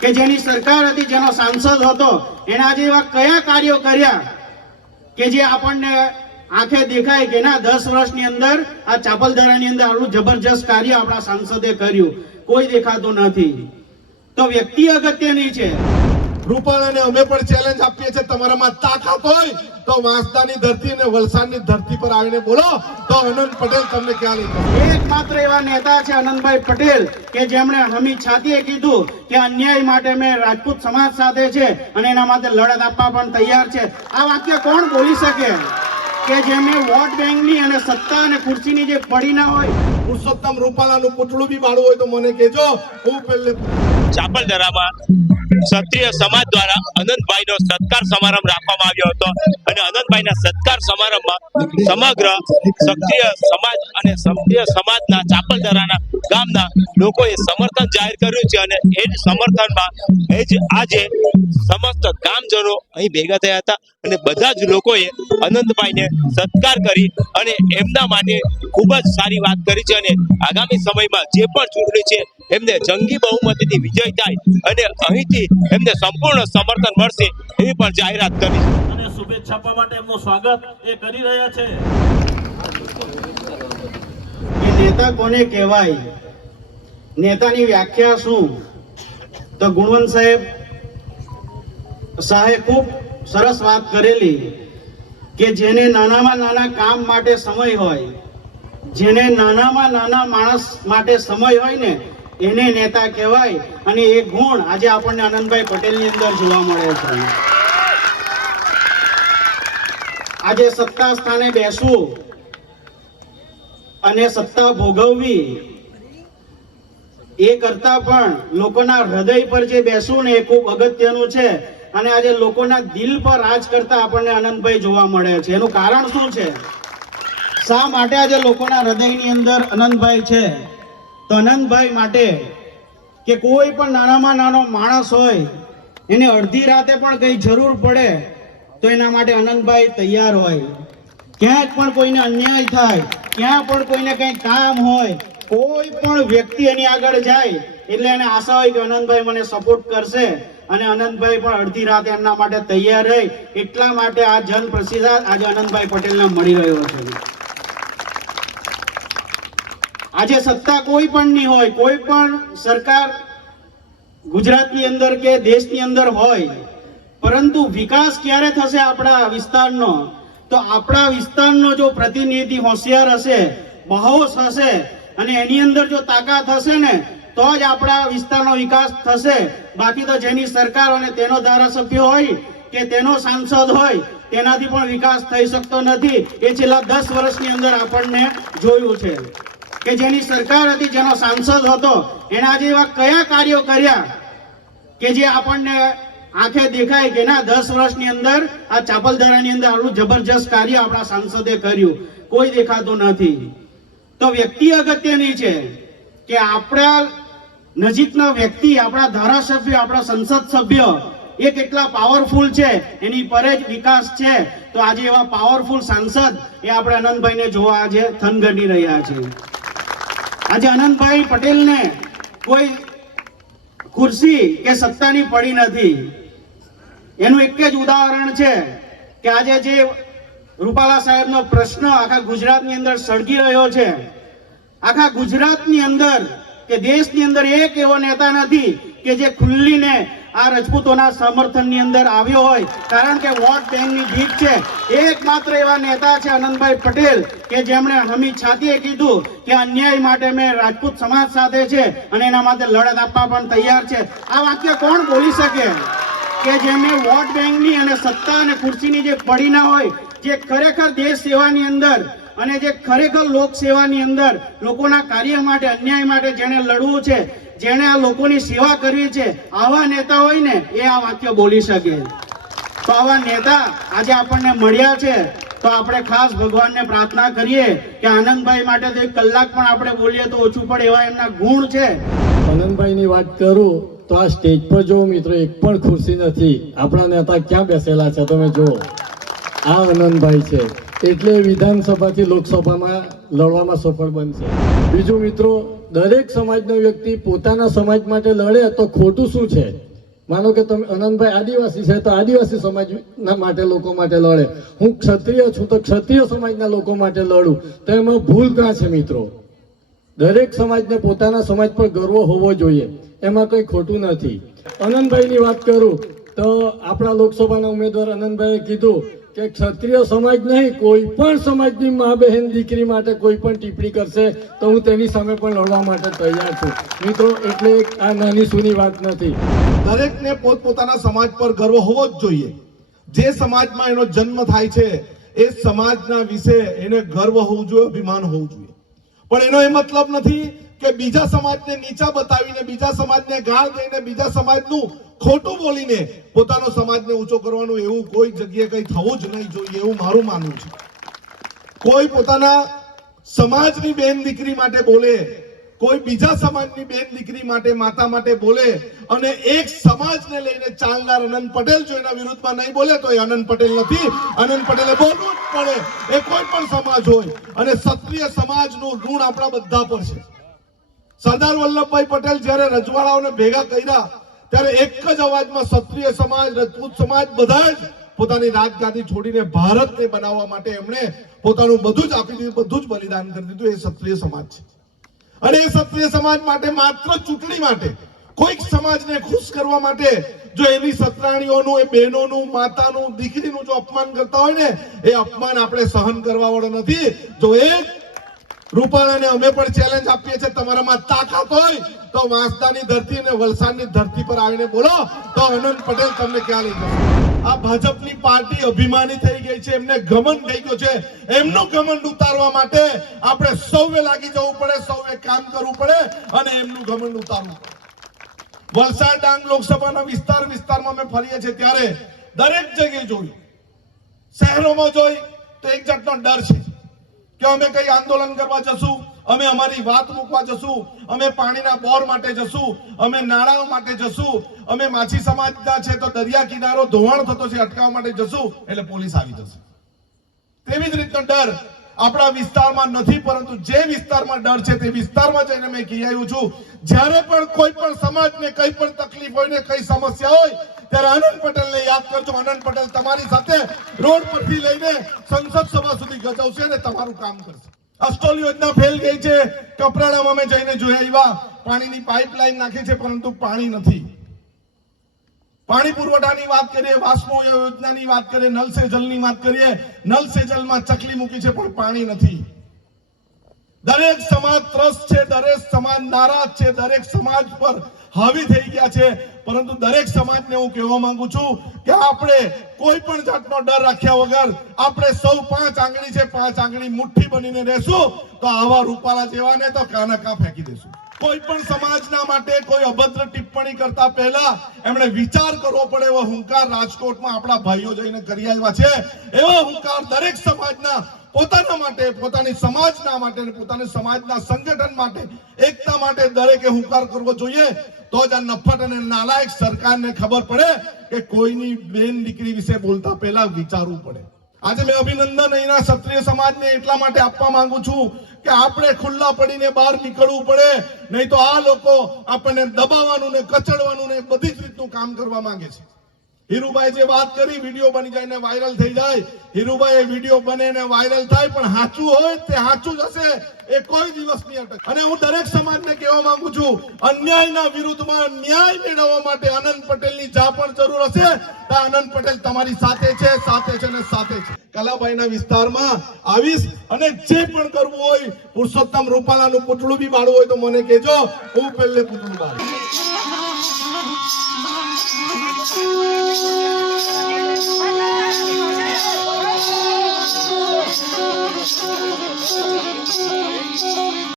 કે જેની સરકાર હતી, જેનો સાંસદ હતો એના જેવા કયા કાર્યો કર્યા કે જે આપણને આંખે દેખાય કે ના, દસ વર્ષની અંદર આ ચાપલધારાની અંદર આટલું જબરજસ્ત કાર્ય આપણા સાંસદે કર્યું. કોઈ દેખાતું નથી. તો વ્યક્તિ અગત્યની છે. રૂપાલાને અમે પણ ચેલેન્જ આપીએ છીએ. તમારામાં તાકાત હોય તો વાંસદાની ધરતી અને વલસાડની ધરતી પર આવીને બોલો. તો અનંત પટેલ તમને ક્યાં લઈ એકમાત્ર એવા નેતા છે આનંદભાઈ પટેલ કે જેમણે હમી છાતીએ કીધું કે અન્યાય માટે મેં રાજપૂત સમાજ સાથે છે અને એના માટે લડત આપવા પણ તૈયાર છે. આ વાક્ય કોણ બોલી શકે? કે જેમને વોટ બેંકની અને સત્તા અને ખુરશીની જે પડી ના હોય? પુરુષોત્તમ રૂપાલાનું પૂતળું બી બાળવું હોય તો મને કહેજો. હું પહેલે ચાપલધરામાં ક્ષત્રિય સમાજ દ્વારા અનંતભાઈનો સત્કાર સમારંભ રાખવામાં આવ્યો હતો. અને અનંતભાઈના સત્કાર સમારંભમાં સમગ્ર ક્ષત્રિય સમાજ અને ક્ષત્રિય સમાજના ચાપલધરાના ગામના લોકોએ સમર્થન જાહેર કર્યું છે અને એ જ સમર્થનમાં એ જ આજે સમસ્ત ગામજનો અહીં ભેગા થયા હતા અને બધા જ લોકોએ અનંતભાઈને સત્કાર કરી અને એમના માટે ખૂબ જ સારી વાત કરી છે અને આગામી સમયમાં જે પણ ચૂંટણી છે એમને જંગી બહુમતીથી વિજય થાય અને અહીંથી એમને સંપૂર્ણ સમર્થન મળશે એવી પણ જાહેરાત કરી. અને શુભેચ્છા આપવા માટે એમનું સ્વાગત એ કરી રહ્યા છે. કે નેતા કોને કહેવાય? નેતાની વ્યાખ્યા શું? તો ગુણવંત સાહેબ શાહે ખૂબ સરસ વાત કરેલી કે જેને નાનામાં નાના કામ માટે સમય હોય જેને નાનામાં નાના માણસ માટે સમય હોય ને એને નેતા કહેવાય અને એ ગુણ આજે આપણને આનંદભાઈ પટેલની અંદર જોવા મળે છે. આજે સત્તા સ્થાને બેસવું અને સત્તા ભોગવવી એ કરતા પણ લોકોના હૃદય પર જે બેસવું ને એ ખૂબ અગત્યનું છે. અને આજે લોકોના દિલ પર રાજ કરતા આપણને આનંદભાઈ જોવા મળે છે. એનું કારણ શું છે? શા માટે આજે લોકોના હૃદયની અંદર આનંદભાઈ છે? તો અનંતભાઈ માટે કે કોઈ પણ નાનામાં નાનો માણસ હોય, એને અડધી રાતે પણ કઈ જરૂર પડે, તો એના માટે અનંતભાઈ તૈયાર હોય. ક્યાંક પણ કોઈને અન્યાય થાય, ક્યાં પણ કોઈને કંઈ કામ હોય, કોઈ પણ વ્યક્તિ એની આગળ જાય, એટલે એને આશા હોય કે અનંતભાઈ મને સપોર્ટ કરશે અને અનંતભાઈ પણ અડધી રાતે એમના માટે તૈયાર રહી, એટલા માટે આ જન પ્રતિસાદ આજે અનંતભાઈ પટેલને મળી રહ્યો છે. આજે સત્તા કોઈ પણ ની હોય, કોઈ પણ સરકાર ગુજરાતની અંદર કે દેશની અંદર હોય, પરંતુ વિકાસ ક્યારે થશે આપણા વિસ્તારનો? તો આપણા વિસ્તારનો જો પ્રતિનિધિ હોશિયાર હશે, બહોશ હશે, અને એની અંદર જો તાકાત હશે ને, તો જ આપણા વિસ્તારનો વિકાસ થશે. બાકી તો જેની સરકાર અને તેનો ધારાસભ્ય હોય, કે તેનો સાંસદ હોય, તેનાથી પણ વિકાસ થઈ શકતો નથી. એ છેલ્લા દસ વર્ષની અંદર આપણને જોયું છે. કે જેની સરકાર હતી, જેનો સાંસદ હતો, એના જેવા કયા કાર્યો કર્યા કે જે આપણને આંખે દેખાય કે ના, દસ વર્ષની અંદર આ ચાપલધારાની અંદર આટલું જબરજસ્ત કાર્ય આપણા સાંસદે કર્યું. કોઈ દેખાતું નથી. તો વ્યક્તિ અગત્યની છે કે આપણા નજીકના વ્યક્તિ, આપણા ધારાસભ્ય, આપણા સંસદ સભ્ય એ કેટલા પાવરફુલ છે, એની પર જ વિકાસ છે. તો આજે એવા પાવરફુલ સાંસદ એ આપણે આનંદભાઈને જોવા આજે થનગની રહ્યા છે આજે અનંતભાઈ પટેલને કોઈ ખુરશી કે સત્તાની પડી નથી. એનું એક જ ઉદાહરણ છે કે આજે જે રૂપાલા સાહેબનો પ્રશ્ન આખા ગુજરાતની અંદર સળગી રહ્યો છે. આખા ગુજરાતની અંદર કે દેશની અંદર એક એવો નેતા નથી કે જે ખુલ્લીને આ રજપૂતોના સમર્થનની અંદર આવ્યો હોય, કારણ કે વોટ બેંકની જીત છે. એકમાત્ર એવા નેતા છે આનંદભાઈ પટેલ, કે જેમણે હમી છાતીએ કીધું કે અન્યાય માટે મેં રાજપૂત સમાજ સાથે છે અને એના માટે લડત આપવા પણ તૈયાર છે. આ વાક્ય કોણ બોલી શકે? કે જેમને વોટ બેંકની અને સત્તા અને ખુરશીની જે પડી ના હોય, જે ખરેખર દેશ સેવાની અંદર અને જે ખરેખર લોક સેવાની અંદર લોકોના કાર્ય માટે, અન્યાય માટે જેને લડવું છે જેને આ લોકોની સેવા કરવી છે, આવા નેતા હોય ને, એ આ વાક્ય બોલી શકે. તો આવા નેતા આજે આપણને મળ્યા છે, તો આપણે ખાસ ભગવાનને પ્રાર્થના કરીએ કે આનંદભાઈ માટે તો એક કલાક પણ આપણે બોલીએ તો ઓછું પડે એવા એમના ગુણ છે. આનંદભાઈની વાત કરું તો આ સ્ટેજ પર જો મિત્રો, એક પણ ખુરશી નથી. આપણા નેતા ક્યાં બેસેલા છે, તમે જુઓ. આ આનંદભાઈ છે. એટલે વિધાનસભાથી લોકસભામાં લડવામાં સફળ બનશે. બીજું, મિત્રો દરેક સમાજનો વ્યક્તિ પોતાના સમાજ માટે લડે તો ખોટું શું છે? માનો કે તમે અનંતભાઈ આદિવાસી છે તો આદિવાસી સમાજના માટે લોકો માટે લડે. હું ક્ષત્રિય છું તો ક્ષત્રિય સમાજના લોકો માટે લડું. તો એમાં ભૂલ ક્યાં છે મિત્રો? દરેક સમાજને પોતાના સમાજ પર ગર્વ હોવો જોઈએ. એમાં કંઈ ખોટું નથી. અનંતભાઈની વાત કરું તો આપણા લોકસભાના ઉમેદવાર અનંતભાઈએ કીધું કે ક્ષત્રિય સમાજ નહીં, કોઈ પણ સમાજની મા બહેન દીકરી માટે કોઈ પણ ટિપ્પણી કરશે, તો હું તેની સામે પણ લડવા માટે તૈયાર છું. મિત્રો, એટલે આ નાની સૂની વાત નથી. દરેકને પોતપોતાના સમાજ પર ગર્વ હોવો જ જોઈએ. જે સમાજમાં એનો જન્મ થાય છે, એ સમાજના વિશે એને ગર્વ હોવું જોઈએ, અભિમાન હોવું જોઈએ. પણ એનો એ મતલબ નથી કે બીજા સમાજને નીચા બતાવીને, બીજા સમાજને ગાળ દઈને, બીજા સમાજનું ખોટું બોલીને પોતાનો સમાજને ઊંચો કરવાનું એવું કોઈ જગ્યાએ કંઈ થવું જ નહીં જોઈએ એવું મારું માનવું છે. કોઈ પોતાના સમાજની બેન દીકરી માટે બોલે, કોઈ બીજા સમાજની બેન દીકરી માટે, માતા માટે બોલે અને એક સમાજને લઈને ચાલનાર અનંત પટેલ જો એના વિરુદ્ધમાં નહીં બોલે તો એ અનંત પટેલ નથી. અનંત પટેલે બોલવું જ પડે. એ કોઈ પણ સમાજ હોય અને ક્ષત્રિય સમાજનું ઋણ આપણા બધા પર છે. સરદાર વલ્લભભાઈ પટેલ જ્યારે રજવાડાઓને ભેગા કર્યા, ત્યારે એક જ અવાજમાં ક્ષત્રિય સમાજ, રજપૂત સમાજ બધા જ પોતાની રાજગાદી છોડીને ભારતને બનાવવા માટે એમણે પોતાનું બધું જ આપી દીધું, બધું જ બલિદાન કરી દીધું. એ ક્ષત્રિય સમાજ છે. અને એ ક્ષત્રિય સમાજ માટે માત્ર ચૂંટણી માટે, કોઈક સમાજને ખુશ કરવા માટે જો એની સતરાણીઓનું, એ બહેનોનું, માતાનું, દીકરીનું જો અપમાન કરતા હોય ને, એ અપમાન આપણે સહન કરવા વાળો નથી. જો એક રૂપાલાને અમે પણ ચેલેન્જ આપીએ છીએ. તમારામાં તાકાત હોય તો વાંસદાની ધરતી અને વલસાડની ધરતી પર આવીને બોલો. તો અનંત પટેલ તમને ક્યાં લઈ જશે? આ ભાજપની પાર્ટી અભિમાની થઈ ગઈ છે. એમને ગમન થઈ ગયો છે. એમનું ઘમંડ ઉતારવા માટે આપણે સૌએ લાગી જવું પડે, સૌએ કામ કરવું પડે અને એમનું ઘમંડ ઉતારવું વલસાડ ડાંગ લોકસભાના વિસ્તાર વિસ્તારમાં અમે ફરીએ છીએ ત્યારે દરેક જગ્યાએ જોયું. શહેરોમાં જોઈ તો એક જાતનો ડર છે. કે અમે કઈ આંદોલન કરવા જશું? અમે અમારી વાત મૂકવા જશું? અમે પાણીના બોર માટે જશું? અમે નાણાં માટે જશું? અમે માછી સમાજના છે તો દરિયા કિનારો ધોવાણ થતો છે અટકાવવા માટે જશું? એટલે પોલીસ આવી જશે. તેવી જ રીતનો ડર આપણા વિસ્તારમાં નથી, પરંતુ જે વિસ્તારમાં ડર છે તે વિસ્તારમાં જઈને મેં કહી છું. જ્યારે પણ કોઈ પણ સમાજને કઈ પણ તકલીફ હોય ને કઈ સમસ્યા હોય, ત્યારે આનંદ પટેલને યાદ કરજો. આનંદ પટેલ તમારી સાથે રોડ પરથી લઈને સંસદ સભા સુધી ગજવશે અને તમારું કામ કરશે. અસ્ટોલ યોજના ફેલ ગઈ છે. કપરાડામાં અમે જઈને જોયા. આવ્યા પાણીની પાઇપલાઇન નાખી છે, પરંતુ પાણી નથી. પાણી પુરવઠાની વાત કરીએ વાસ્મો યોજનાની વાત કરીએ નલ સે જલની વાત કરીએ નલ સે જલમાં ચકલી મૂકી છે, પણ પાણી નથી. દરેક સમાજ ત્રસ્ત છે, દરેક સમાજ નારાજ છે, દરેક સમાજ પર હાવી થઈ ગયા છે, પરંતુ દરેક સમાજને હું કહેવા માંગુ છું કે આપણે કોઈ પણ જાતનો ડર રાખ્યા વગર આપણે સૌ પાંચ આંગળી છે, પાંચ આંગળી મુઠ્ઠી બનીને રહેશું, તો આવા રૂપાલા જેવાને તો કાના કા ફેંકી દેશું. કોઈ પણ સમાજના માટે કોઈ અભદ્ર ટિપ્પણી કરતા પહેલા એમણે વિચાર કરવો પડે એવો હુંકાર રાજકોટમાં આપણા ભાઈઓ જઈને કરી આવ્યા છે. એવો હુંકાર દરેક સમાજના પોતાના માટે, પોતાની સમાજના માટે પોતાની સમાજના સંગઠન માટે, એકતા માટે દરેકે હુંકાર કરવો જોઈએ. તો જ આ નફટ અને નાલાયક સરકારને ખબર પડે કે કોઈની બેન દીકરી વિશે બોલતા પહેલા વિચારવું પડે. આજે મેં અભિનંદન અહીંના ક્ષત્રિય સમાજને એટલા માટે આપવા માંગુ છું કે આપણે ખુલ્લા પડીને બહાર નીકળવું પડે. નહીં તો આ લોકો આપણને દબાવવાનું ને કચડવાનું ને બધી જ રીતનું કામ કરવા માંગે છે. હીરુભાઈ જે વાત કરી, વીડિયો બની જાય ને વાયરલ થઈ જાય. હીરુભાઈ વીડિયો બને ને વાયરલ થાય, પણ સાચું હોય તે સાચું જ હશે. એ કોઈ દિવસ નહીં અટકે અને હું દરેક સમાજને કહેવા માંગુ છું, અન્યાયના વિરુદ્ધમાં ન્યાય મેળવવા માટે આનંદ પટેલની જા પણ જરૂર હશે, તો આનંદ પટેલ તમારી સાથે છે સાથે છે ને સાથે છે. કલાભાઈના વિસ્તારમાં આવીશ અને જે પણ કરવું હોય, પુરુષોત્તમ રૂપાલાનું પૂતળું બી બાળવું હોય તો મને કહેજો, હું પહેલે પૂતળું બાળીશ.